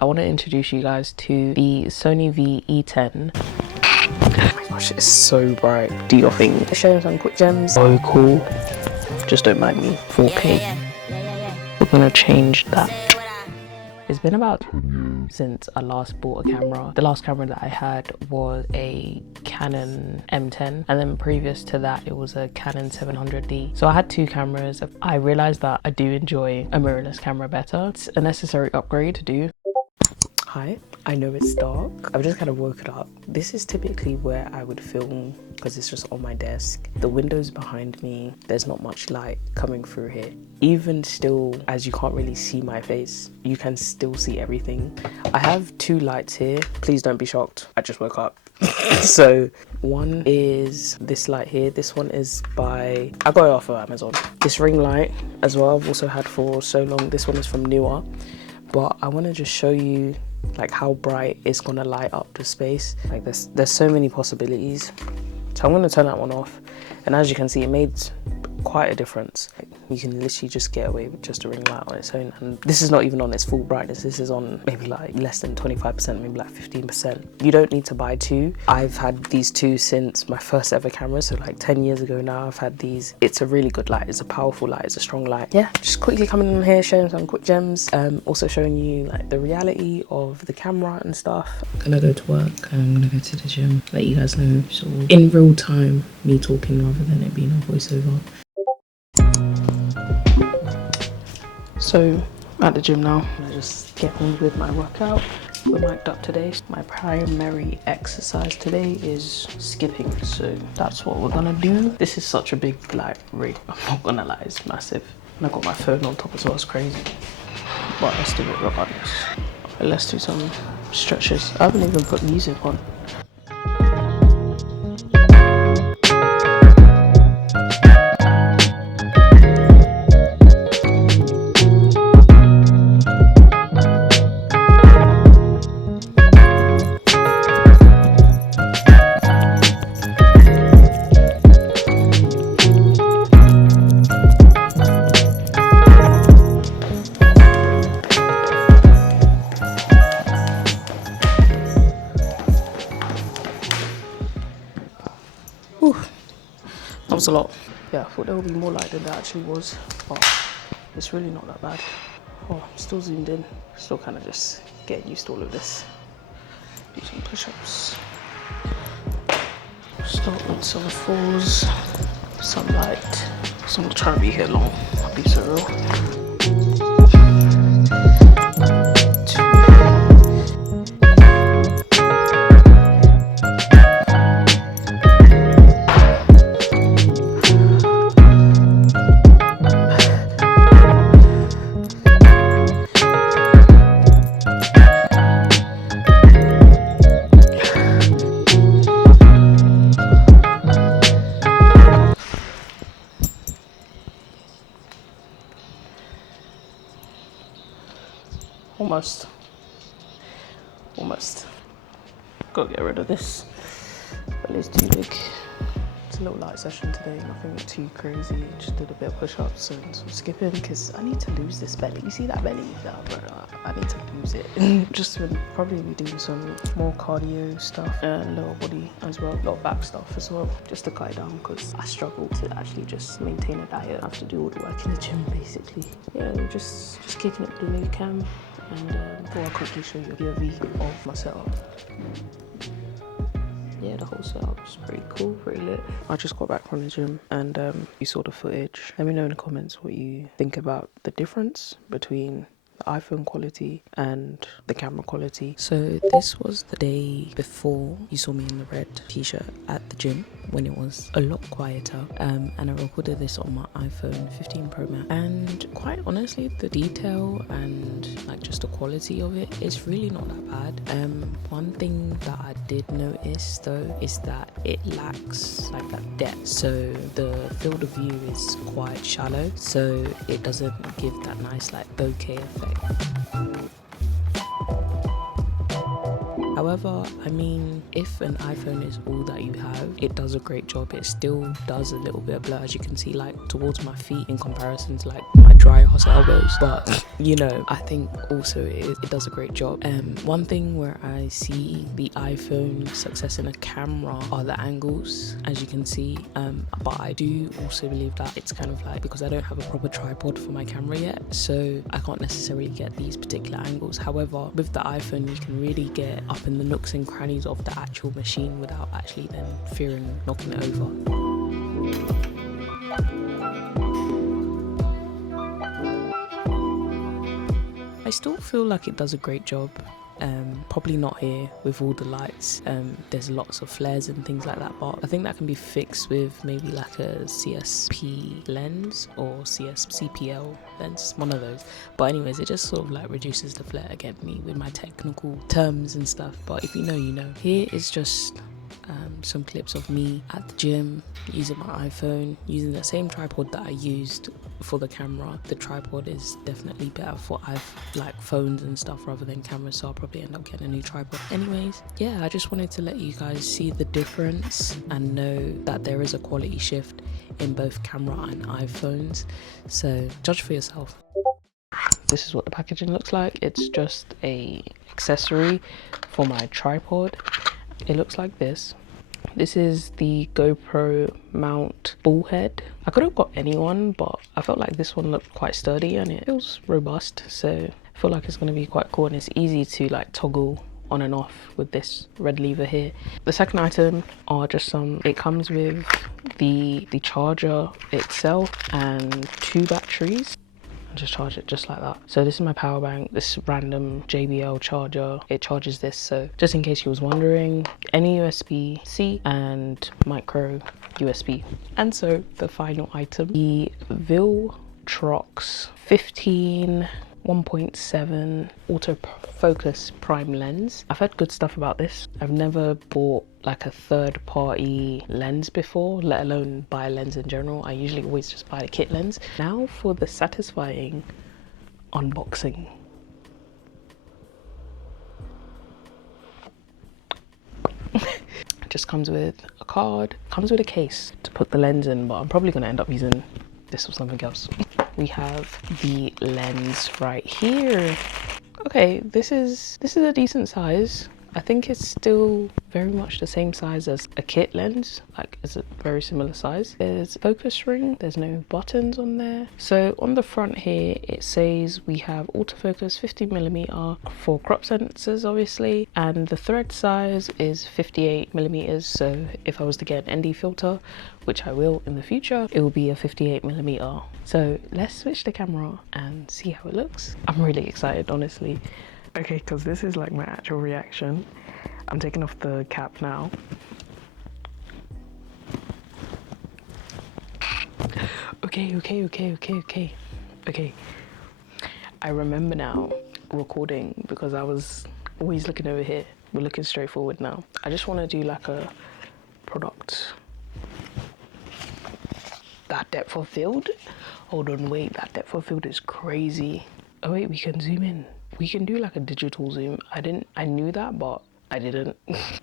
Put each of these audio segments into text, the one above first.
I want to introduce you guys to the Sony ZV-E10. Oh my gosh, it's so bright. Do your thing. Show you some quick gems. So cool. Just don't mind me. 4K. We're gonna change that. It's been about 10 years since I last bought a camera. The last camera that I had was a Canon M10, and then previous to that it was a Canon 700D. So I had two cameras. I realized that I do enjoy a mirrorless camera better. It's a necessary upgrade to do. Hi, I know it's dark. I've just kind of woken up. This is typically where I would film because it's just on my desk. The window's behind me. There's not much light coming through here. Even still, as you can't really see my face, you can still see everything. I have two lights here. Please don't be shocked. I just woke up. So one is this light here. This one is I got it off of Amazon. This ring light as well, I've also had for so long. This one is from Newer. But I want to just show you like how bright it's gonna light up the space. Like there's so many possibilities. So I'm gonna turn that one off, and as you can see, it made quite a difference. Like, you can literally just get away with just a ring light on its own, and this is not even on its full brightness. This is on maybe like less than 25%, maybe like 15%. You don't need to buy two. I've had these two since my first ever camera, so like 10 years ago now I've had these. It's a really good light. It's a powerful light. It's a strong light. Yeah, just quickly coming in here, showing some quick gems. Also showing you like the reality of the camera and stuff. I'm gonna go to work. I'm gonna go to the gym. Let you guys know, so in real time, me talking rather than it being a voiceover. So at the gym now, I'm gonna just get on with my workout. We're mic'd up today. My primary exercise today is skipping, so that's what we're gonna do. This is such a big like rig, I'm not gonna lie, it's massive. And I got my phone on top as well, it's crazy. But let's do it regardless. Let's do some stretches. I haven't even put music on. Whew. That was a lot. Yeah, I thought there would be more light than there actually was, but it's really not that bad. Oh, I'm still zoomed in. Still kind of just getting used to all of this. Do some push-ups. Start with some fours, some light. So I'm not trying to be here long. I'll be so real. Almost. Gotta get rid of this. Belly's too big. It's a little light session today, nothing too crazy. Just did a bit of push-ups and some skipping because I need to lose this belly. You see that belly? I need to lose it. Just been probably be doing some more cardio stuff and lower body as well, a lot of back stuff as well, just to cut it down because I struggle to actually just maintain a diet. I have to do all the work in the gym basically. Yeah, just kicking it with the new cam, and before I quickly show you a POV of my setup. Yeah, the whole setup's pretty cool, pretty lit. I just got back from the gym and you saw the footage. Let me know in the comments what you think about the difference between the iPhone quality and the camera quality. So this was the day before you saw me in the red t-shirt at the gym when it was a lot quieter, and I recorded this on my iPhone 15 Pro Max, and quite honestly the detail and like just the quality of it is really not that bad. One thing that I did notice though is that it lacks like that depth, so the field of view is quite shallow, so it doesn't give that nice like bokeh effect. However, I mean, if an iPhone is all that you have, it does a great job. It still does a little bit of blur, as you can see, like towards my feet in comparison to like my dry ass elbows. But you know, I think also it does a great job. One thing where I see the iPhone success in a camera are the angles, as you can see. But I do also believe that it's kind of like, because I don't have a proper tripod for my camera yet, so I can't necessarily get these particular angles. However, with the iPhone, you can really get up in the nooks and crannies of the actual machine without actually then fearing knocking it over. I still feel like it does a great job. Probably not here with all the lights. There's lots of flares and things like that, but I think that can be fixed with maybe like a CSP lens or CPL lens, one of those. But anyways, it just sort of like reduces the flare. Again, me with my technical terms and stuff, but if you know, you know. Here is just some clips of me at the gym using my iPhone, using the same tripod that I used for the camera. The tripod is definitely better for like phones and stuff rather than cameras, so I'll probably end up getting a new tripod. Anyways, yeah, I just wanted to let you guys see the difference and know that there is a quality shift in both camera and iPhones, so judge for yourself. This is what the packaging looks like. It's just a accessory for my tripod. It looks like this. This is the GoPro mount ball head. I could have got any one, but I felt like this one looked quite sturdy and it feels robust, so I feel like it's going to be quite cool, and it's easy to like toggle on and off with this red lever here. The second item are just it comes with the charger itself and 2 batteries. Just charge it just like that. So this is my power bank, this random JBL charger. It charges this, so just in case you was wondering, any USB-C and micro USB. And so the final item, the Viltrox 15 1.7 autofocus prime lens. I've heard good stuff about this. I've never bought like a third-party lens before, let alone buy a lens in general. I usually always just buy a kit lens. Now for the satisfying unboxing. It just comes with a card, comes with a case to put the lens in, but I'm probably going to end up using this or something else. We have the lens right here. Okay, this is a decent size. I think it's still very much the same size as a kit lens, like it's a very similar size. There's a focus ring, there's no buttons on there. So on the front here, it says we have autofocus 50mm for crop sensors, obviously, and the thread size is 58mm. So if I was to get an ND filter, which I will in the future, it will be a 58mm. So let's switch the camera and see how it looks. I'm really excited, honestly. Okay, because this is like my actual reaction. I'm taking off the cap now. Okay. I remember now recording because I was always looking over here. We're looking straight forward now. I just want to do like a product. That depth of field? Hold on, wait, that depth of field is crazy. Oh wait, we can zoom in. We can do like a digital zoom. I knew that, but I didn't.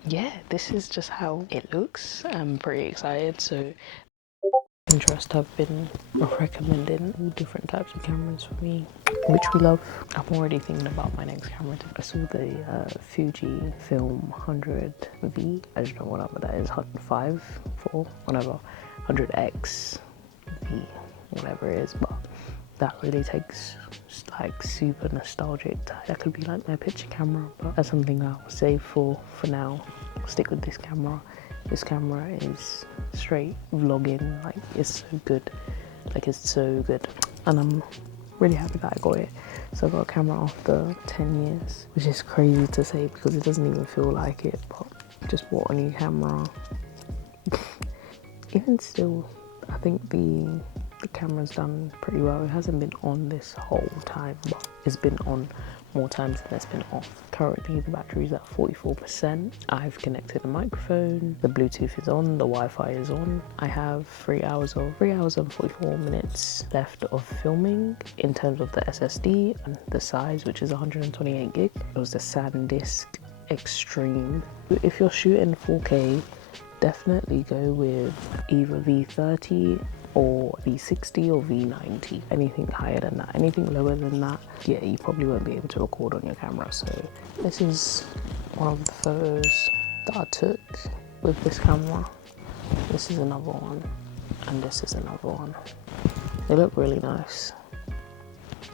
Yeah, this is just how it looks. I'm pretty excited. So Pinterest have been recommending all different types of cameras for me, which we love. I'm already thinking about my next camera. I saw the Fuji Film 100V. I don't know what number that is, 105, 4, whatever, 100X V, whatever it is, but that really takes like super nostalgic. That could be like my picture camera, but that's something I'll save for now. I'll stick with this camera. This camera is straight vlogging, like it's so good. Like it's so good. And I'm really happy that I got it. So I got a camera after 10 years, which is crazy to say because it doesn't even feel like it, but just bought a new camera. Even still, I think the camera's done pretty well. It hasn't been on this whole time, but it's been on more times than it's been off. Currently the battery's at 44%. I've connected a microphone, the Bluetooth is on, the Wi-Fi is on. I have 3 hours and 44 minutes left of filming. In terms of the SSD and the size, which is 128 gig, it was the SanDisk extreme. If you're shooting 4K, definitely go with either V30 or V60 or V90. Anything higher than that, anything lower than that, yeah, you probably won't be able to record on your camera. So this is one of the photos that I took with this camera. This is another one, and this is another one. They look really nice.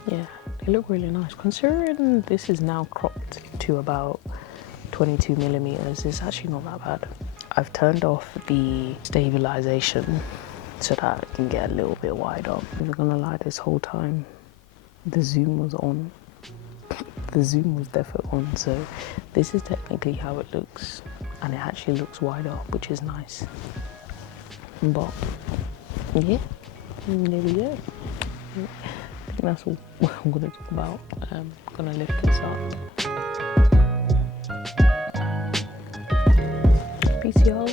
Yeah, they look really nice. Considering this is now cropped to about 22mm, it's actually not that bad. I've turned off the stabilization so that it can get a little bit wider. I'm not gonna lie, this whole time the zoom was on. The zoom was definitely on, so this is technically how it looks, and it actually looks wider, which is nice. But yeah, there we go. I think that's all I'm gonna talk about. I'm gonna lift this up. Peace, y'all.